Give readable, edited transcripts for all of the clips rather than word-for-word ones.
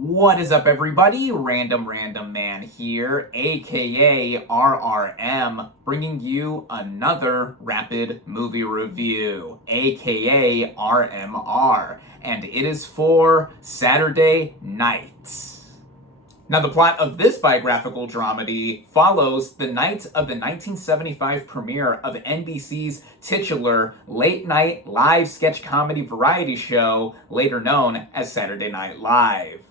What is up, everybody? RandomRandomMan here, aka RRM, bringing you another rapid movie review, aka RMR, and it is for Saturday Night. Now, the plot of this biographical dramedy follows the night of the 1975 premiere of NBC's titular late-night live sketch comedy variety show, later known as Saturday Night Live.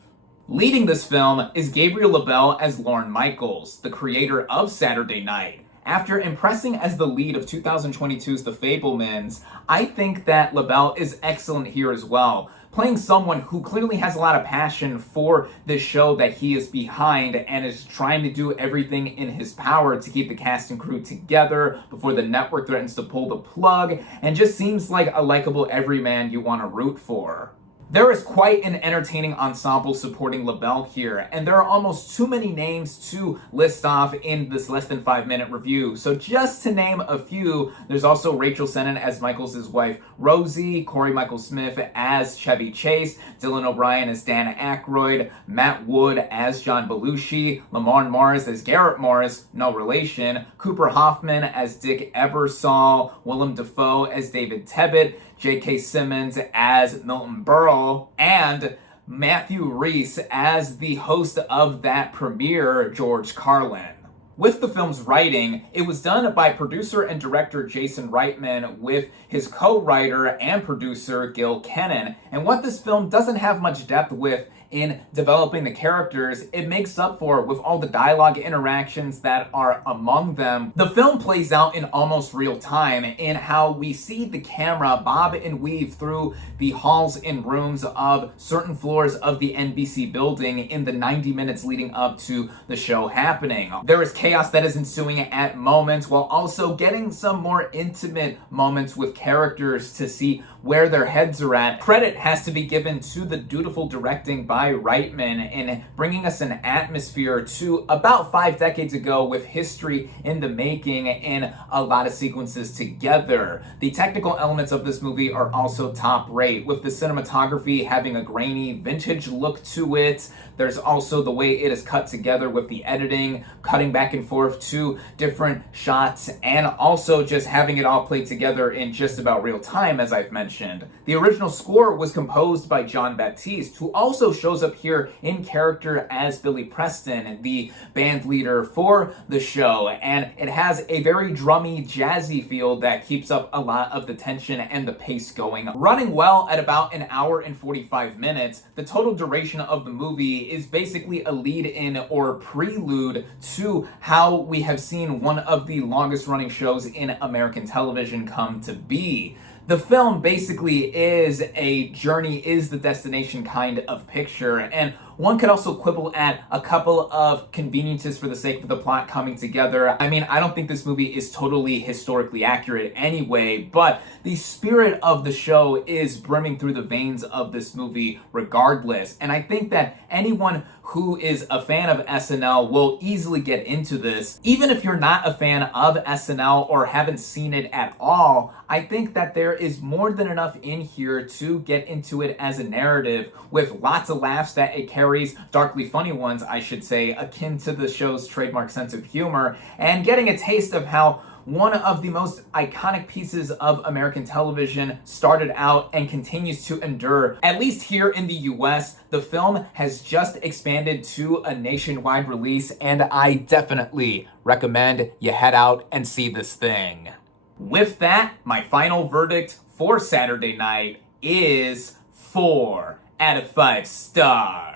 Leading this film is Gabriel LaBelle as Lorne Michaels, the creator of Saturday Night. After impressing as the lead of 2022's The Fabelmans, I think that LaBelle is excellent here as well, playing someone who clearly has a lot of passion for this show that he is behind and is trying to do everything in his power to keep the cast and crew together before the network threatens to pull the plug, and just seems like a likable everyman you want to root for. There is quite an entertaining ensemble supporting LaBelle here, and there are almost too many names to list off in this less than 5-minute review. So just to name a few, there's also Rachel Sennett as Michaels' wife Rosie, Corey Michael Smith as Chevy Chase, Dylan O'Brien as Dan Aykroyd, Matt Wood as John Belushi, Lamar Morris as Garrett Morris, no relation, Cooper Hoffman as Dick Ebersol, Willem Dafoe as David Tebbutt, J.K. Simmons as Milton Berle, and Matthew Rhys as the host of that premiere, George Carlin. With the film's writing, it was done by producer and director Jason Reitman with his co-writer and producer Gil Kennan. And what this film doesn't have much depth with in developing the characters, it makes up for with all the dialogue interactions that are among them. The film plays out in almost real time in how we see the camera bob and weave through the halls and rooms of certain floors of the NBC building in the 90 minutes leading up to the show happening. There is chaos that is ensuing at moments, while also getting some more intimate moments with characters to see where their heads are at. Credit has to be given to the dutiful directing by Reitman in bringing us an atmosphere to about 5 decades ago with history in the making in a lot of sequences together. The technical elements of this movie are also top rate, with the cinematography having a grainy vintage look to it. There's also the way it is cut together with the editing, cutting back and forth to different shots, and also just having it all played together in just about real time, as I've mentioned. The original score was composed by John Baptiste, who also shows up here in character as Billy Preston, the band leader for the show, and it has a very drummy, jazzy feel that keeps up a lot of the tension and the pace going. Running well at about an hour and 45 minutes, the total duration of the movie is basically a lead-in or prelude to how we have seen one of the longest running shows in American television come to be. The film basically is a journey is the destination kind of picture, and one could also quibble at a couple of conveniences for the sake of the plot coming together. I mean, I don't think this movie is totally historically accurate anyway, but the spirit of the show is brimming through the veins of this movie regardless, and I think that anyone who is a fan of SNL will easily get into this. Even if you're not a fan of SNL or haven't seen it at all, I think that there is more than enough in here to get into it as a narrative, with lots of laughs that it carries, darkly funny ones, I should say, akin to the show's trademark sense of humor, and getting a taste of how one of the most iconic pieces of American television started out and continues to endure. At least here in the US, the film has just expanded to a nationwide release, and I definitely recommend you head out and see this thing. With that, my final verdict for Saturday Night is 4 out of 5 stars.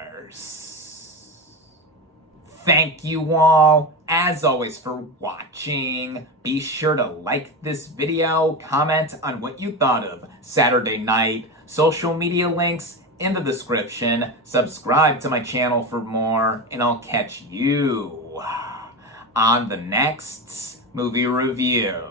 Thank you all, as always, for watching. Be sure to like this video, comment on what you thought of Saturday Night, social media links in the description, subscribe to my channel for more, and I'll catch you on the next movie review.